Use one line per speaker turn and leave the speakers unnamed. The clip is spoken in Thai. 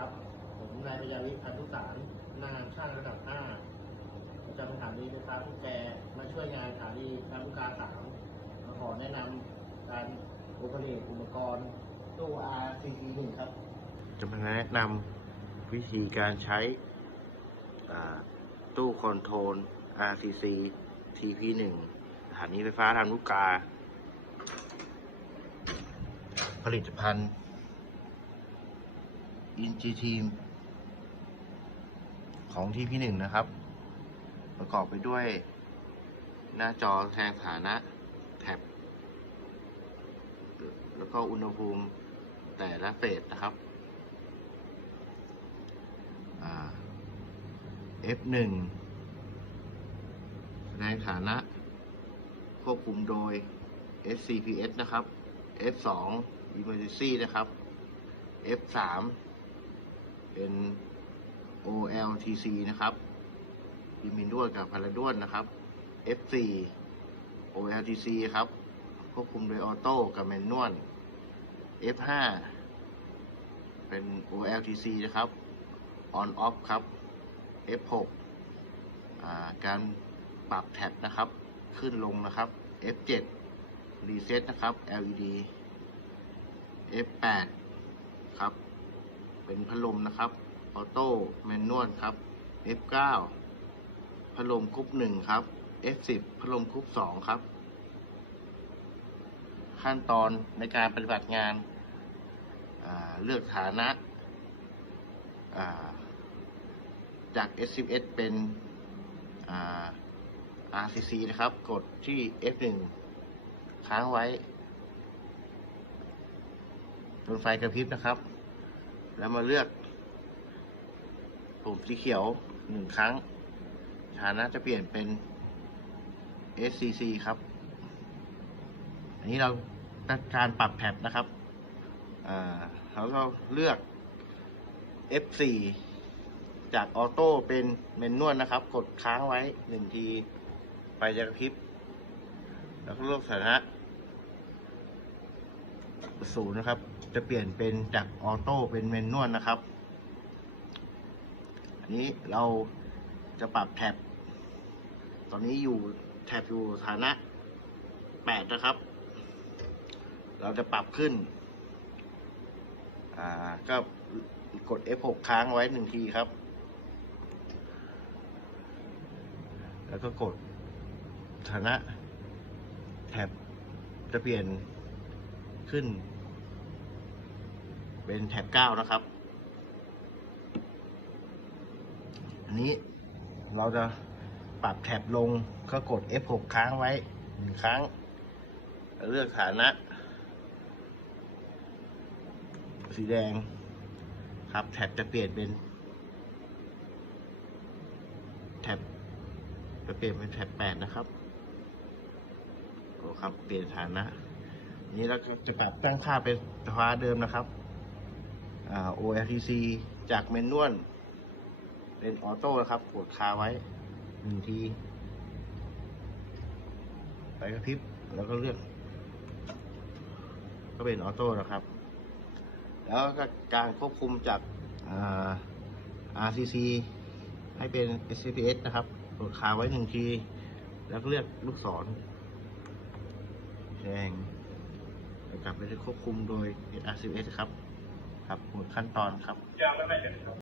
ครับ ผมนายพยาวิทย์พันธุสารพนักงานช่างระดับ5ประจำสถานีไฟฟ้าทุกแกมาช่วยงานสถานีลำลูกกาสามมาขอแนะนำการโอเปเรตอุปกรณ์ตู้ RCC 1ครับ
จะมาแนะนำวิธีการใช้อ่าตู้คอนโทรล RCC TP1 สถานีไฟฟ้าลำลูกกา ผลิตภัณฑ์ i n g t e a m ของ TP1 นะครับ ประกอบไปด้วย หน้าจอแสดงฐานะแท็บ แล้วก็อุณหภูมิแต่ละเฟสนะครับ F1 แสดงฐานะ ควบคุมโดย SCPS นะครับ F2 Emergency นะครับ F3 เป็น OLTC นะครับดิมินด้วนกับพาราด้วนนะครับ F4 OLTC ครับควบคุมโดยออโต้กับแมนนวล F5 เป็น OLTC นะครับ on off ครับ F6 การปรับแท็บนะครับ ขึ้นลงนะครับ F7 reset นะครับ LED F8 ครับ เป็นพัดลมนะครับออโต้แมนนวลครับ F9 พัดลมกรุ๊ปหนึ่งครับ F10 พัดลมกรุ๊ปสองครับ ขั้นตอนในการปฏิบัติงานาเลือกฐานะาจาก S11 เป็นอ่า RCC นะครับ กดที่ F1 ค้างไว้จนไฟกระพริบนะครับ แล้วมาเลือก ปุ่มสีเขียวหนึ่งครั้งฐานะจะเปลี่ยนเป็น SCC ครับ อันนี้เราการปรับแท็บนะครับอ่าก็เลือก F4 จากออโต้เป็นเมนนวลนะครับ กดค้างไว้หนึ่งทีไฟจะกระพริบ แล้วก็เลือกสถานะศูนย์นะครับ จะเปลี่ยนเป็นจากออโต้เป็นเมนนวลนะครับ อันนี้เราจะปรับแท็บ ตอนนี้อยู่แท็บอยู่ฐานะแปดนะครับ เราจะปรับขึ้น อ่า ก็กด F6 ค้างไว้หนึ่งทีครับ แล้วก็กดฐานะแท็บจะเปลี่ยนขึ้น เป็นแท็บเก้านะครับ อันนี้เราจะปรับแท็บลงก็กด F6 ค้างไว้หนึ่งครั้ง เลือกฐานะ สีแดงครับแท็บจะเปลี่ยนเป็นแท็บจะเปลี่ยนเป็นแท็บแปดนะครับโอ้ครับเปลี่ยนฐานะ นี้เราจะปรับตั้งค่าเป็นฟ้าเดิมนะครับ OLTC จากเมนนวลเป็นออโต้นะครับกดคาไว้หนึ่งทีไปกระพริบแล้วก็เลือก ก็เป็นออโต้นะครับ แล้วก็การควบคุมจากอ่า RCC ให้เป็น SCPS นะครับกดคาไว้หนึ่งที แล้วก็เลือกลูกศรแดงกลับไปที่ควบคุมโดย RCS ครับ ครับหมดขั้นตอนครับ